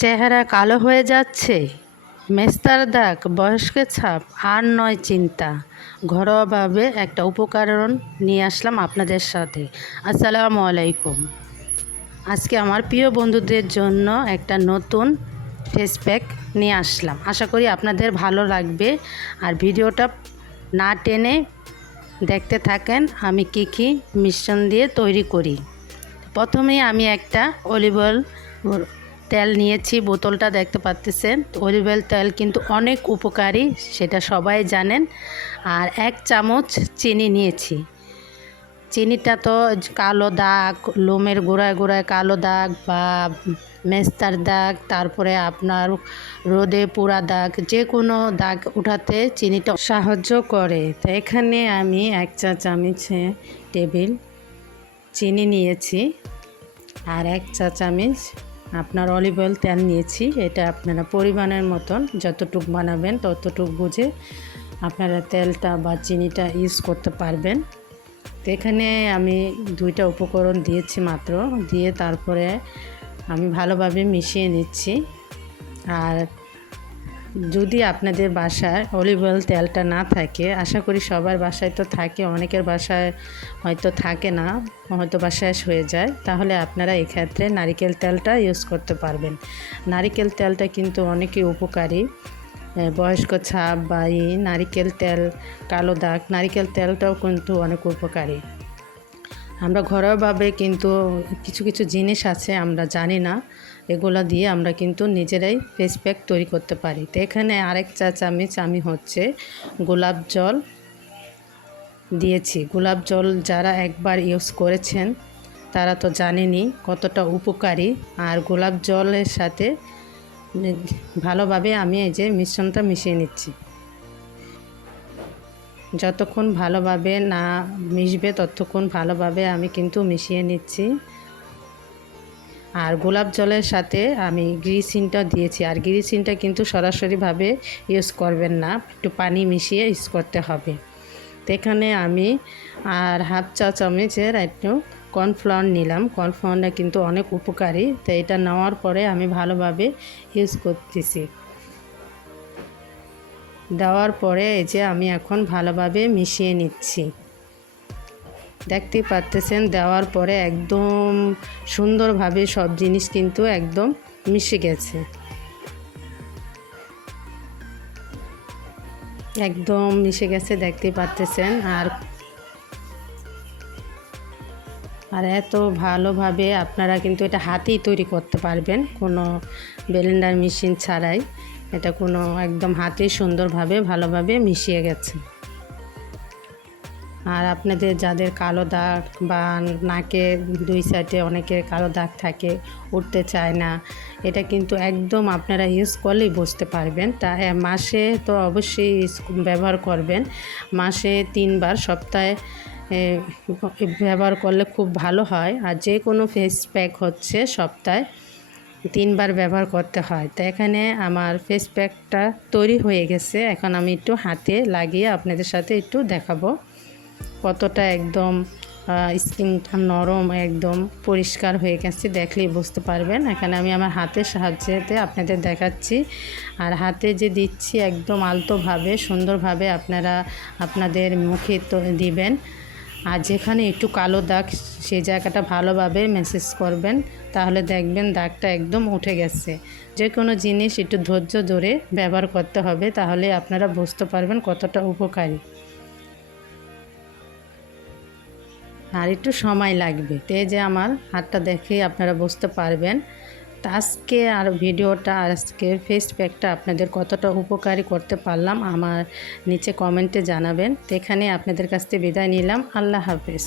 চেহারা কালো হয়ে যাচ্ছে। মেস্তার দাগ বয়স্কের ছাপ, আর নয় চিন্তা। ঘরোয়াভাবে একটা উপকরণ নিয়ে আসলাম আপনাদের সাথে। আসসালামু আলাইকুম। আজকে আমার প্রিয় বন্ধুদের জন্য একটা নতুন ফেস প্যাক নিয়ে আসলাম। আশা করি আপনাদের ভালো লাগবে। আর ভিডিওটা না টেনে দেখতে থাকেন, আমি কি কি মিশ্রণ দিয়ে তৈরি করি। প্রথমেই আমি একটা অলিভ অয়েল তেল নিয়েছি, বোতলটা দেখতে পাচ্ছেন অলিভ অয়েল তেল কিন্তু অনেক উপকারী, সেটা সবাই জানেন। আর এক চামচ চিনি নিয়েছি। চিনিটা তো কালো দাগ, লোমের গোড়ায় গোড়ায় কালো দাগ বা মেস্তার দাগ, তারপরে আপনার রোদে পোড়া দাগ যে কোনো দাগ উঠাতে চিনিটা সাহায্য করে। তো এখানে আমি এক চা চামচে টেবিল চিনি নিয়েছি আর এক চা চামচ আপনার অলিভ অয়েল তেল নিয়েছি, এটা আপনারা পরিমাণের মতন যতটুক বানাবেন ততটুক বুঝে আপনারা তেলটা বা চিনিটা ইউজ করতে পারবেন। তো এখানে আমি দুইটা উপকরণ দিয়েছি মাত্র, দিয়ে তারপরে আমি ভালোভাবে মিশিয়ে নিচ্ছি। আর যদি আপনাদের বাসায় অলিভ অয়েল তেলটা না থাকে, আশা করি সবার বাসায় তো থাকে, অনেকের বাসায় হয়তো থাকে না, হয়তো বা শেষ হয়ে যায়, তাহলে আপনারা এক্ষেত্রে নারিকেল তেলটা ইউজ করতে পারবেন। নারিকেল তেলটা কিন্তু অনেকই উপকারী বয়স্ক ছাপ বা এই নারিকেল তেল, কালো দাগ, নারিকেল তেলটাও কিন্তু অনেক উপকারী। আমরা ঘরোয়াভাবে কিন্তু কিছু কিছু জিনিস আছে, আমরা জানি না এগুলো দিয়ে আমরা কিন্তু নিজেরাই ফেস প্যাক তৈরি করতে পারি। তো এখানে আরেক চা চামচ আমি হচ্ছে গোলাপ জল দিয়েছি। গোলাপ জল যারা একবার ইউজ করেছেন, তারা তো জানেনি কতটা উপকারী। আর গোলাপ জলের সাথে ভালোভাবে আমি এই যে মিশ্রণটা মিশিয়ে নিচ্ছি। যতক্ষণ ভালোভাবে না মিশবে, ততক্ষণ ভালোভাবে আমি কিন্তু মিশিয়ে নিচ্ছি। আর গোলাপ জলের সাথে আমি গ্রিসিনটা দিয়েছি। আর গ্রিসিনটা কিন্তু সরাসরিভাবে ইউজ করবেন না, একটু পানি মিশিয়ে ইউজ করতে হবে। তো এখানে আমি আর হাফ চা চামচের একটু কর্নফ্লাওয়ার নিলাম। কর্নফ্লাওয়ারটা কিন্তু অনেক উপকারী, তো এটা নেওয়ার পরে আমি ভালোভাবে ইউজ করতেছি। দেওয়ার পরে এই যে আমি এখন ভালোভাবে মিশিয়ে নিচ্ছি। দেখতেই পারতেছেন, দেওয়ার পরে একদম সুন্দরভাবে সব জিনিস কিন্তু একদম মিশে গেছে। একদম মিশে গেছে, দেখতে পারতেছেন। আর আর এত ভালোভাবে আপনারা কিন্তু এটা হাতেই তৈরি করতে পারবেন, কোনো ব্লেন্ডার মেশিন ছাড়াই। এটা কোনো একদম হাতেই সুন্দরভাবে, ভালোভাবে মিশিয়ে গেছে। আর আপনাদের যাদের কালো দাগ বা নাকে দুই সাইডে অনেকের কালো দাগ থাকে, উঠতে চায় না, এটা কিন্তু একদম আপনারা ইউজ করলেই বুঝতে পারবেন। তা মাসে তো অবশ্যই ব্যবহার করবেন। মাসে তিনবার সপ্তাহে ব্যবহার করলে খুব ভালো হয়। আর যে কোনো ফেস প্যাক হচ্ছে সপ্তাহে তিনবার ব্যবহার করতে হয়। তো, এখানে আমার ফেস প্যাকটা তৈরি হয়ে গেছে। এখন আমি একটু হাতে লাগিয়ে আপনাদের সাথে একটু দেখাবো। কতটা একদম স্কিনটা নরম একদম পরিষ্কার হয়ে গেছে দেখলেই বুঝতে পারবেন। এখানে আমি আমার হাতের সাহায্যেতে আপনাদের দেখাচ্ছি। আর হাতে যে দিচ্ছি একদম আলতোভাবে, সুন্দরভাবে আপনারা আপনাদের মুখে তো দিবেন। আর যেখানে একটু কালো দাগ, সেই জায়গাটা ভালোভাবে মেসেজ করবেন। তাহলে দেখবেন দাগটা একদম উঠে গেছে। যে কোনো জিনিস একটু ধৈর্য ধরে ব্যবহার করতে হবে, তাহলে আপনারা বুঝতে পারবেন কতটা উপকারী। আর একটু সময় লাগবে। তে যে আমার হাতটা দেখে আপনারা বুঝতে পারবেন আজকে আর ভিডিওটা আর আজকে ফেস প্যাকটা আপনাদের কতটা উপকারী করতে পারলাম আমার নিচে কমেন্টে জানাবেন। তো এখানে আপনাদের কাছ থেকে বিদায় নিলাম। আল্লাহ হাফেজ।